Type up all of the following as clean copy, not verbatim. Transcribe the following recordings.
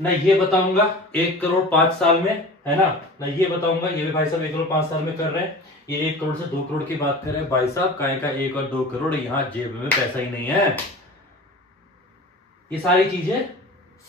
ना ये बताऊंगा 1 करोड़ 5 साल में, है ना ये बताऊंगा, ये भी भाई साहब 1 करोड़ 5 साल में कर रहे हैं। ये 1 करोड़ से 2 करोड़ की बात कर रहे हैं भाई साहब, काय का 1 और 2 करोड़, यहाँ जेब में पैसा ही नहीं है। ये सारी चीजें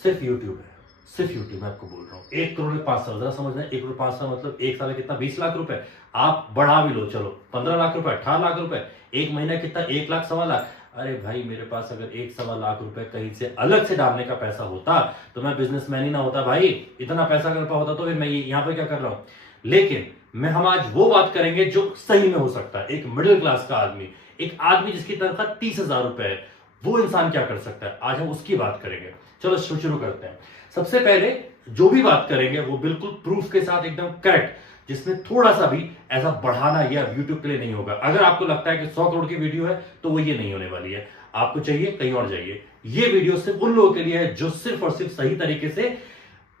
सिर्फ यूट्यूब है, सिर्फ यूट्यूब, मैं आपको बोल रहा हूँ। 1 करोड़ 5 साल, जरा समझना, 1 करोड़ 5 साल मतलब एक साल में कितना, 20 लाख रुपए। आप बढ़ा भी लो, चलो 15 लाख रुपए, 18 लाख रुपए, एक महीना कितना, 1 लाख 1.25 लाख। अरे भाई मेरे पास अगर 1 1.25 लाख रुपए कहीं से अलग से डालने का पैसा होता तो मैं बिजनेसमैन ही ना होता भाई। इतना पैसा अगर होता तो फिर मैं यहाँ पे क्या कर रहा हूँ। लेकिन मैं हम आज वो बात करेंगे जो सही में हो सकता है। एक मिडिल क्लास का आदमी, एक आदमी जिसकी तनख्वाह 30,000 रुपए है, वो इंसान क्या कर सकता है, आज हम उसकी बात करेंगे। चलो शुरू करते हैं। सबसे पहले जो भी बात करेंगे वो बिल्कुल प्रूफ के साथ एकदम करेक्ट, जिसमें थोड़ा सा भी ऐसा बढ़ाना या यूट्यूब के लिए नहीं होगा। अगर आपको लगता है कि 100 करोड़ की वीडियो है तो वो ये नहीं होने वाली है, आपको चाहिए कहीं और जाइए। ये वीडियो सिर्फ उन लोगों के लिए है जो सिर्फ और सिर्फ सही तरीके से,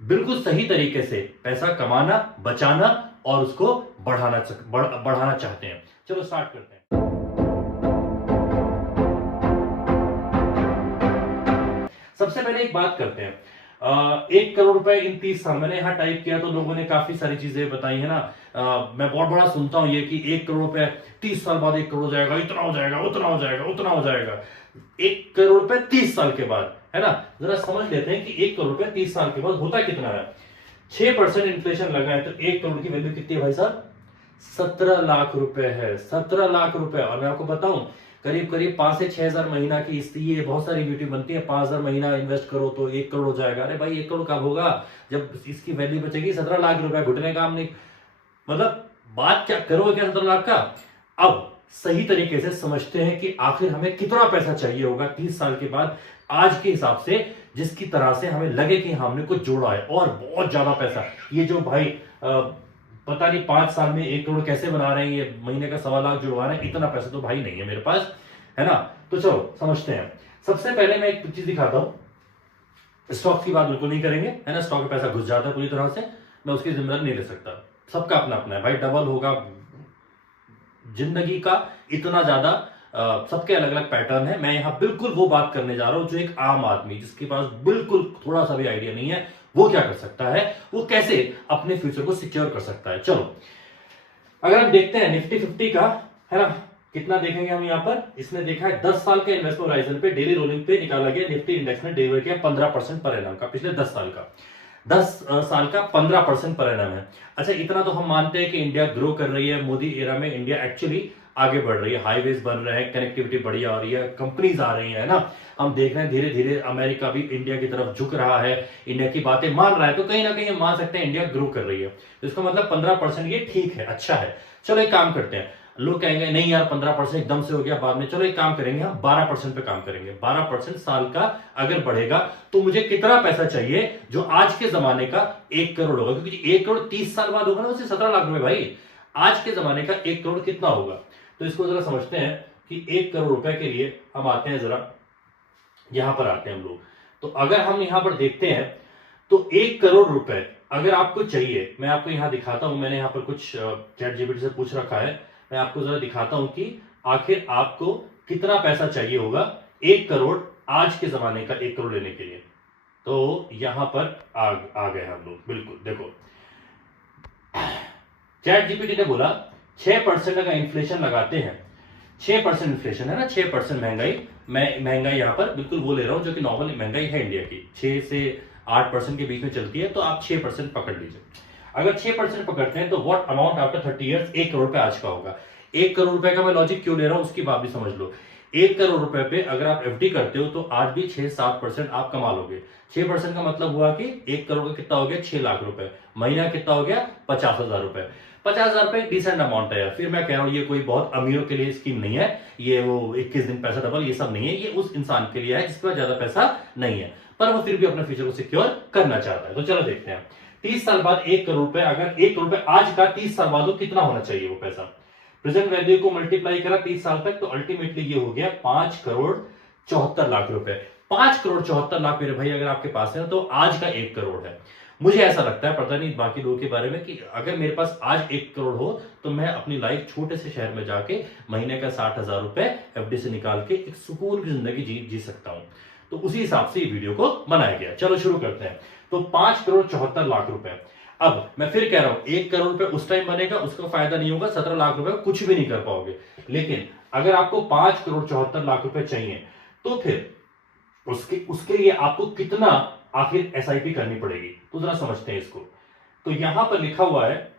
बिल्कुल सही तरीके से पैसा कमाना, बचाना और उसको बढ़ाना चाहते हैं। चलो स्टार्ट करते हैं। सबसे पहले एक बात करते हैं, 1 करोड़ रुपए इन 30 साल, मैंने यहां टाइप किया तो लोगों ने काफी सारी चीजें बताई है ना। मैं बहुत बड़ा सुनता हूं ये कि 1 करोड़ रुपए 30 साल बाद 1 करोड़ हो जाएगा, इतना हो जाएगा, उतना हो जाएगा, उतना हो जाएगा। 1 करोड़ रुपए 30 साल के बाद, है ना। जरा समझ लेते हैं कि 1 करोड़ रुपए 30 साल के बाद होता कितना है। 6% इन्फ्लेशन लगा है तो 1 करोड़ की वैल्यू कितनी है भाई साहब, 17 लाख रुपए है। 17 लाख रुपए। और मैं आपको बताऊं, करीब करीब 5 से 6 हजार महीना की ये बहुत सारी वीडियो बनती है, 5 हजार महीना इन्वेस्ट करो तो 1 करोड़ हो जाएगा। अरे भाई 1 करोड़ कब होगा जब इसकी वैल्यू बचेगी 17 लाख रुपए, घुटने काम नहीं। मतलब बात क्या करोगे क्या 17 लाख का। अब सही तरीके से समझते हैं कि आखिर हमें कितना पैसा चाहिए होगा 30 साल के बाद, आज के हिसाब से, जिसकी तरह से हमें लगे कि हमने कुछ जोड़ा है। और बहुत ज्यादा पैसा, ये जो भाई पता नहीं 5 साल में 1 करोड़ कैसे बना रहे हैं, ये महीने का 1.25 लाख जुड़वा रहे हैं, इतना पैसा तो भाई नहीं है मेरे पास, है ना। तो चलो समझते हैं। सबसे पहले मैं एक चीज दिखाता हूं, स्टॉक की बात बिल्कुल नहीं करेंगे, है ना। स्टॉक में पैसा घुस जाता है पूरी तरह से, मैं उसकी जिम्मेदारी नहीं ले सकता। सबका अपना अपना है भाई, डबल होगा जिंदगी का इतना ज्यादा, सबके अलग अलग पैटर्न है। मैं यहां बिल्कुल वो बात करने जा रहा हूं जो एक आम आदमी, जिसके पास बिल्कुल थोड़ा सा भी आइडिया नहीं है, वो क्या कर सकता है, वो कैसे अपने फ्यूचर को सिक्योर कर सकता है। चलो अगर हम देखते हैं निफ्टी 50 का, है ना, कितना देखेंगे हम यहाँ पर। इसने देखा है 10 साल के इन्वेस्टमेंट होराइजन पे डेली रोलिंग पे निकाला गया निफ्टी इंडेक्स ने डिलीवर किया 15% पर एनम का, पिछले 10 साल का। 10 साल का 15% पर एनम है। अच्छा इतना तो हम मानते हैं कि इंडिया ग्रो कर रही है, मोदी एरा में इंडिया एक्चुअली आगे बढ़ रही है, हाईवेज बन रहे हैं, कनेक्टिविटी बढ़िया हो रही है, कंपनीज आ रही है ना। हम देख रहे हैं धीरे धीरे अमेरिका भी इंडिया की तरफ झुक रहा है, इंडिया की बातें मान रहा है, तो कहीं ना कहीं हम मान सकते हैं इंडिया ग्रो कर रही है। तो इसका मतलब 15% ये ठीक है, अच्छा है। चलो एक काम करते हैं, लोग कहेंगे नहीं यार 15% एकदम से हो गया बाद में, चलो एक काम करेंगे, हम 12% पे काम करेंगे। 12% साल का अगर बढ़ेगा तो मुझे कितना पैसा चाहिए जो आज के जमाने का 1 करोड़ होगा, क्योंकि 1 करोड़ 30 साल बाद होगा ना, वैसे 17 लाख रुपए भाई। आज के जमाने का 1 करोड़ कितना होगा, तो इसको जरा समझते हैं कि 1 करोड़ रुपए के लिए हम आते हैं, जरा यहां पर आते हैं हम लोग। तो अगर हम यहां पर देखते हैं तो 1 करोड़ रुपए अगर आपको चाहिए, मैं आपको यहां दिखाता हूं, मैंने यहां पर कुछ चैट जीपीटी से पूछ रखा है, मैं आपको जरा दिखाता हूं कि आखिर आपको कितना पैसा चाहिए होगा 1 करोड़ आज के जमाने का 1 करोड़ लेने के लिए। तो यहां पर आ गए हम लोग, बिल्कुल देखो चैट जीपीटी ने बोला 6% का इन्फ्लेशन लगाते हैं, 6% इन्फ्लेशन है ना, 6% महंगाई। मैं महंगाई यहां पर बिल्कुल वो ले रहा हूं जो कि नॉर्मल महंगाई है इंडिया की, 6 से 8% के बीच में चलती है, तो आप 6% पकड़ लीजिए। अगर 6% पकड़ते हैं तो what amount after 30 years 1 crore रुपए आज का होगा। 1 करोड़ रुपए का मैं लॉजिक क्यों ले रहा हूं उसकी बात भी समझ लो। 1 करोड़ रुपए पे अगर आप एफडी करते हो तो आज भी 6-7% आप कमा लोगे। 6% का मतलब हुआ कि 1 करोड़ का कितना हो गया, 6 लाख रुपए। महीना कितना हो गया, 50,000 रुपए। 50,000 रुपए डिसेंट अमाउंट है यार। फिर मैं कह रहा हूं ये कोई बहुत अमीरों के लिए स्कीम नहीं है, ये वो 21 दिन पैसा डबल ये सब नहीं है, ये उस इंसान के लिए है जिसके पास ज्यादा पैसा नहीं है, पर वो फिर भी अपने फ्यूचर को सिक्योर करना चाहता है। तो चलो देखते हैं 30 साल बाद 1 करोड़ रुपए, अगर 1 करोड़ रुपए आज का 30 साल बाद हो कितना होना चाहिए वो पैसा। प्रेजेंट वैल्यू को मल्टीप्लाई करा 30 साल तक तो अल्टीमेटली ये हो गया 5 करोड़ 74 लाख रुपए। 5 करोड़ 74 लाख मेरे भाई अगर आपके पास है तो आज का 1 करोड़ है। मुझे ऐसा लगता है, पता नहीं बाकी लोगों के बारे में, कि अगर मेरे पास आज 1 करोड़ हो तो मैं अपनी लाइफ छोटे से शहर में जाके महीने का 60,000 रुपए एफडी से निकाल के एक सुकून की जिंदगी जी सकता हूं। तो उसी हिसाब से ये वीडियो को बनाया गया। चलो शुरू करते हैं। तो 5,74,00,000 रुपए। अब मैं फिर कह रहा हूं 1 करोड़ रुपए उस टाइम बनेगा, उसका फायदा नहीं होगा, 17 लाख रुपए कुछ भी नहीं कर पाओगे। लेकिन अगर आपको 5,74,00,000 रुपए चाहिए तो फिर उसके उसके लिए आपको कितना आखिर एसआईपी करनी पड़ेगी, तो जरा समझते हैं इसको। तो यहां पर लिखा हुआ है,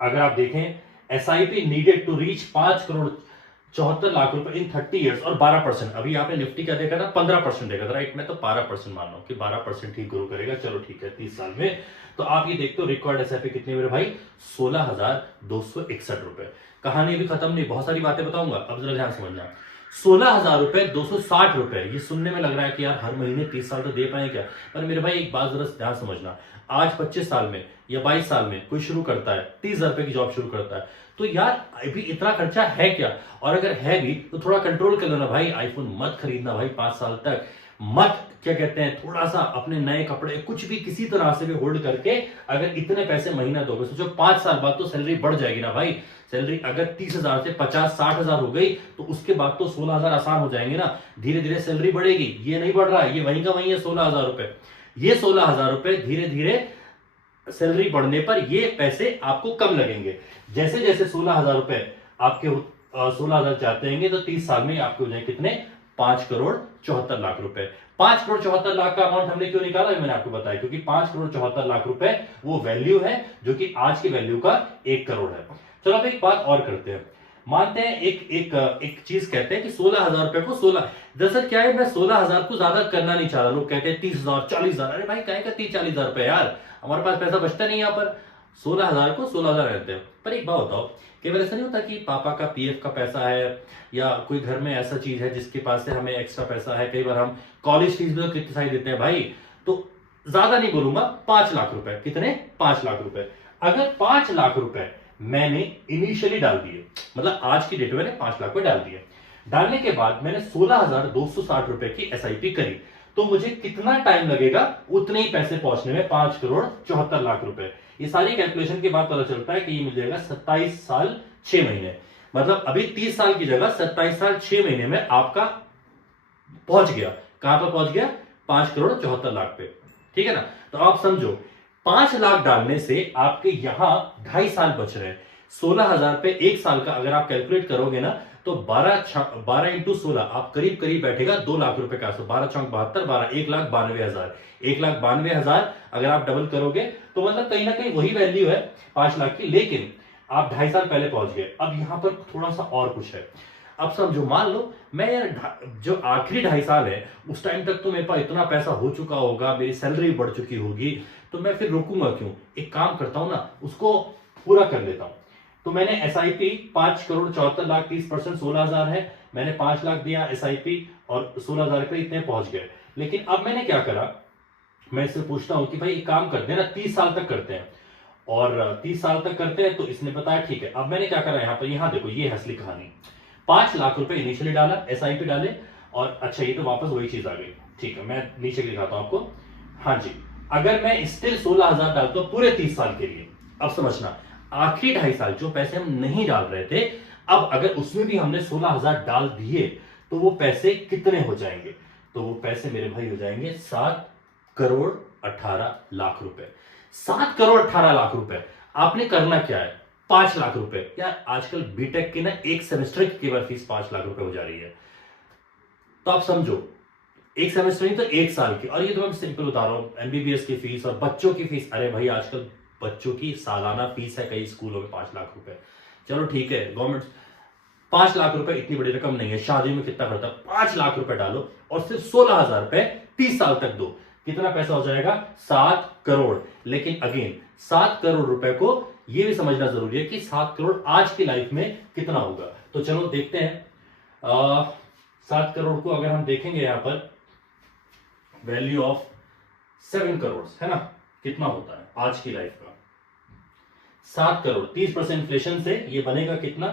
अगर आप देखें, एसआईपी नीडेड टू रीच 5,74,00,000 रुपए इन 30 ईयर्स और 12%। अभी आपने निफ्टी क्या देखा था, 15% देखा था, राइट? मैं तो 12% मान रहा हूं कि 12% ही ग्रो करेगा। चलो ठीक है, 30 साल में। तो आप ये देखते हो रिकॉर्ड एसआईपी कितनी मेरे भाई, 16,261 रुपए। कहानी अभी खत्म नहीं, बहुत सारी बातें बताऊंगा, अब जरा ध्यान समझना। 16,000 रुपए, 260 रुपए। ये सुनने में लग रहा है कि यार हर महीने 30 साल तो दे पाए क्या, पर मेरे भाई एक बात जरा ध्यान समझना। आज 25 साल में या 22 साल में कोई शुरू करता है, 30,000 रुपए की जॉब शुरू करता है, तो यार अभी इतना खर्चा है क्या? और अगर है भी तो थोड़ा कंट्रोल कर लेना भाई। आईफोन मत खरीदना भाई 5 साल तक, मत क्या कहते हैं, थोड़ा सा अपने नए कपड़े कुछ भी किसी तरह से भी होल्ड करके अगर इतने पैसे महीना दोगे, सोचो 5 साल बाद तो सैलरी बढ़ जाएगी ना भाई। सैलरी अगर 30,000 से 50-60,000 हो गई तो उसके बाद तो 16,000 आसान हो जाएंगे ना। धीरे धीरे सैलरी बढ़ेगी, ये नहीं बढ़ रहा है, ये वहीं का वहीं है 16,000 रुपए। ये 16,000 रुपए धीरे धीरे सैलरी बढ़ने पर ये पैसे आपको कम लगेंगे। जैसे जैसे 16,000 रुपए आपके 16,000 चाहते हैं तो 30 साल में आपके हो जाए कितने, 5,74,00,000 रुपए। 5,74,00,000 का अमाउंट हमने क्यों निकाला है मैंने आपको बताया, क्योंकि 5,74,00,000 रुपए वो वैल्यू है जो कि आज की वैल्यू का 1 करोड़ है। चलो अब एक बात और करते हैं। मानते हैं एक चीज कहते हैं कि 16,000 रुपए को 16, दरअसल क्या है, मैं 16,000 को ज्यादा करना नहीं चाह रहा। लोग कहते हैं 30,000 40,000, अरे भाई क्या 30-40,000 रुपए यार, हमारे पास पैसा बचता नहीं। यहाँ पर 16,000 को 16,000 रहते हैं। पर एक बात बताओ, कई बार ऐसा नहीं होता कि पापा का पीएफ का पैसा है या कोई घर में ऐसा चीज है जिसके पास से हमें एक्स्ट्रा पैसा है। कई बार हम कॉलेज फीस भी तो कितनी सारी देते हैं भाई। तो ज्यादा नहीं बोलूंगा, 5 लाख रुपए। कितने, 5 लाख रुपए। अगर 5 लाख रुपए मैंने इनिशियली डाल दिए, मतलब आज की डेट में 5 लाख रुपए डाल दिए, डालने के बाद मैंने 16,260 रुपए की एसआईपी करी, तो मुझे कितना टाइम लगेगा उतने ही पैसे पहुंचने में, 5,74,00,000 रुपए। ये सारी कैलकुलेशन के बाद पता चलता है कि ये मिल जाएगा 27 साल 6 महीने। मतलब अभी 30 साल की जगह 27 साल 6 महीने में आपका पहुंच गया। कहां पर पहुंच गया, 5,74,00,000 पे। ठीक है ना? तो आप समझो 5 लाख डालने से आपके यहां 2.5 साल बच रहे हैं। 16,000 पे 1 साल का अगर आप कैलकुलेट करोगे ना तो 12 इंटू 16 आप करीब करीब बैठेगा 2 लाख रुपए का। 12 चौक 72, 12 1,92,000। 1,92,000 अगर आप डबल करोगे तो मतलब कहीं ना कहीं वही वैल्यू है 5 लाख की, लेकिन आप 2.5 साल पहले पहुंच गए। अब यहां पर थोड़ा सा और कुछ है। अब समझो, मान लो मैं यार जो आखिरी 2.5 साल है उस टाइम तक तो मेरे पास इतना पैसा हो चुका होगा, मेरी सैलरी बढ़ चुकी होगी, तो मैं फिर रुकूंगा क्यों? एक काम करता हूं ना, उसको पूरा कर लेता हूं। तो मैंने एसआईपी 5,74,00,000, 30% 16,000 है, मैंने 5 लाख दिया एसआईपी और 16,000 पे इतने पहुंच गए। लेकिन अब मैंने क्या करा, मैं इससे पूछता हूं कि भाई एक काम करते हैं ना, 30 साल तक करते हैं, और 30 साल तक करते हैं। तो इसने बताया ठीक है। अब मैंने क्या करा यहां पर, यहां देखो ये असली कहानी। 5 लाख रुपए इनिशियली डाला, एसआईपी डाले, और अच्छा ये तो वापस वही चीज आ गई। ठीक है, मैं नीचे दिखाता हूं आपको। हाँ जी, अगर मैं स्टिल 16,000 डालता हूं पूरे 30 साल के लिए, अब समझना आखिरी 2.5 साल जो पैसे हम नहीं डाल रहे थे, अब अगर उसमें भी हमने 16,000 डाल दिए तो वो पैसे कितने हो जाएंगे? तो वो पैसे मेरे भाई हो जाएंगे 7,18,00,000 रुपए। 7,18,00,000 रुपए। आपने करना क्या है, 5 लाख रुपए। यार आजकल बीटेक की ना एक सेमेस्टर की केवल फीस 5 लाख रुपए हो जा रही है। तो आप समझो, एक सेमेस्टर नहीं तो 1 साल की। और ये तो मैं सिंपल बता रहा हूं, एमबीबीएस की फीस और बच्चों की फीस। अरे भाई आजकल बच्चों की सालाना फीस है कई स्कूलों में 5 लाख रुपए। चलो ठीक है, गवर्नमेंट 5 लाख रुपए इतनी बड़ी रकम नहीं है, शादी में कितना खर्चा, 5 लाख रुपए डालो और सिर्फ 16,000 रुपए 30 साल तक दो, कितना पैसा हो जाएगा, 7 करोड़। लेकिन अगेन 7 करोड़ रुपए को यह भी समझना जरूरी है कि 7 करोड़ आज की लाइफ में कितना होगा। तो चलो देखते हैं। 7 करोड़ को अगर हम देखेंगे यहां पर वैल्यू ऑफ 7 करोड़ है ना, कितना होता है आज की लाइफ का। 7 करोड़ 30% इन्फ्लेशन से ये बनेगा कितना,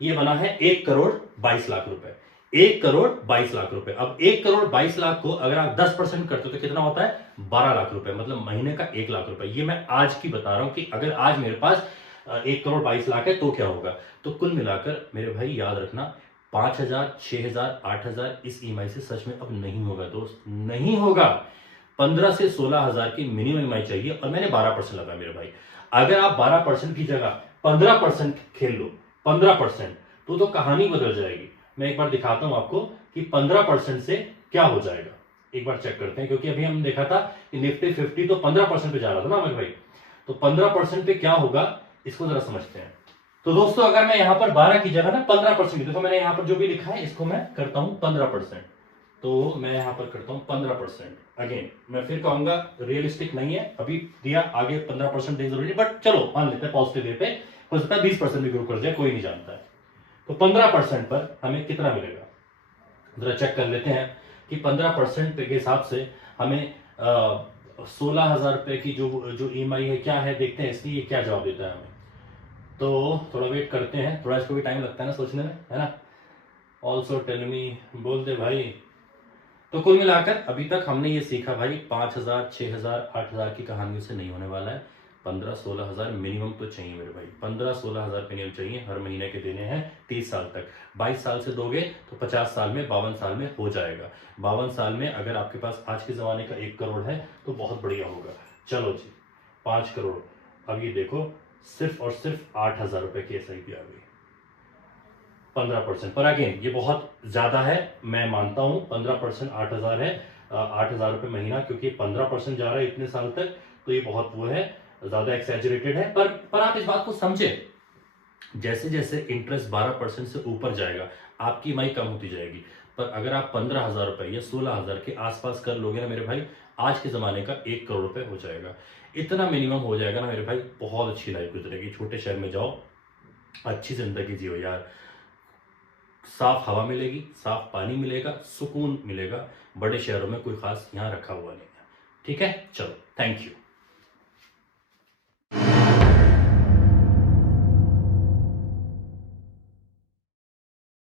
ये बना है 1,22,00,000 रुपए। 1,22,00,000 रुपए। अब 1,22,00,000 को अगर आप 10% करते हो तो कितना होता है, 12 लाख रुपए, मतलब महीने का 1 लाख रुपए। ये मैं आज की बता रहा हूं कि अगर आज मेरे पास 1,22,00,000 है तो क्या होगा। तो कुल मिलाकर मेरे भाई याद रखना 5,000, 6,000, 8,000 इस ईएमआई से सच में अब नहीं होगा दोस्त, नहीं होगा। 15 से 16,000 की मिनिमम ईएमआई चाहिए और मैंने 12% लगाया मेरे भाई। अगर आप 12% की जगह 15% खेल लो, 15%, तो कहानी बदल जाएगी। मैं एक बार दिखाता हूं आपको कि 15% से क्या हो जाएगा। एक बार चेक करते हैं, क्योंकि अभी हम देखा था कि निफ्टी 50 तो 15% पे जा रहा था ना मेरे भाई, तो 15% पे क्या होगा इसको जरा समझते हैं। तो दोस्तों अगर मैं यहां पर 12 की जगह ना 15%, देखो मैंने यहां पर जो भी लिखा है इसको मैं करता हूं 15%, तो मैं यहां पर करता हूं 15%। अगेन मैं फिर कहूंगा रियलिस्टिक नहीं है, अभी दिया आगे 15% देना जरूरी, बट चलो मान लेते हैं पॉजिटिव वे पे, हो सकता है 20% भी ग्रो कर जाए, कोई नहीं जानता है। तो 15% पर हमें कितना मिलेगा जरा चेक कर लेते हैं कि 15% के हिसाब से हमें 16,000 रुपए की जो जो ईएमआई है क्या है, देखते हैं इसकी ये क्या जवाब देता है हमें। तो थोड़ा वेट करते हैं, थोड़ा इसको भी टाइम लगता है ना सोचने में, है ना। ऑल्सो टेल मी, बोल दे भाई। तो कुल मिलाकर अभी तक हमने ये सीखा भाई 5,000, 6,000, 8,000 की कहानियों से नहीं होने वाला है। 15-16,000 मिनिमम तो चाहिए मेरे भाई, 15-16,000 मिनिमम चाहिए, हर महीने के देने हैं 30 साल तक। 22 साल से दोगे तो 50 साल में 52 साल में हो जाएगा। 52 साल में अगर आपके पास आज के जमाने का 1 करोड़ है तो बहुत बढ़िया होगा। चलो जी 5 करोड़, अब ये देखो सिर्फ और सिर्फ 8,000 रुपए की एसआईपी आ गई 15%। पर अगेन ये बहुत ज्यादा है, मैं मानता हूं 15% 8,000 है, 8,000 रुपए महीना, क्योंकि 15% जा रहा है इतने साल तक, तो ये बहुत वो है, ज्यादा एक्सैजरेटेड है। पर आप इस बात को समझे, जैसे जैसे इंटरेस्ट 12% से ऊपर जाएगा आपकी ईएमआई कम होती जाएगी। पर अगर आप 15,000 रुपए या 16,000 के आसपास कर लोगे ना मेरे भाई, आज के जमाने का 1 करोड़ रुपए हो जाएगा। इतना मिनिमम हो जाएगा ना मेरे भाई, बहुत अच्छी लाइफ गुजरेगी। छोटे शहर में जाओ, अच्छी जिंदगी जियो यार, साफ हवा मिलेगी, साफ पानी मिलेगा, सुकून मिलेगा। बड़े शहरों में कोई खास यहाँ रखा हुआ नहीं है। ठीक है, चलो थैंक यू।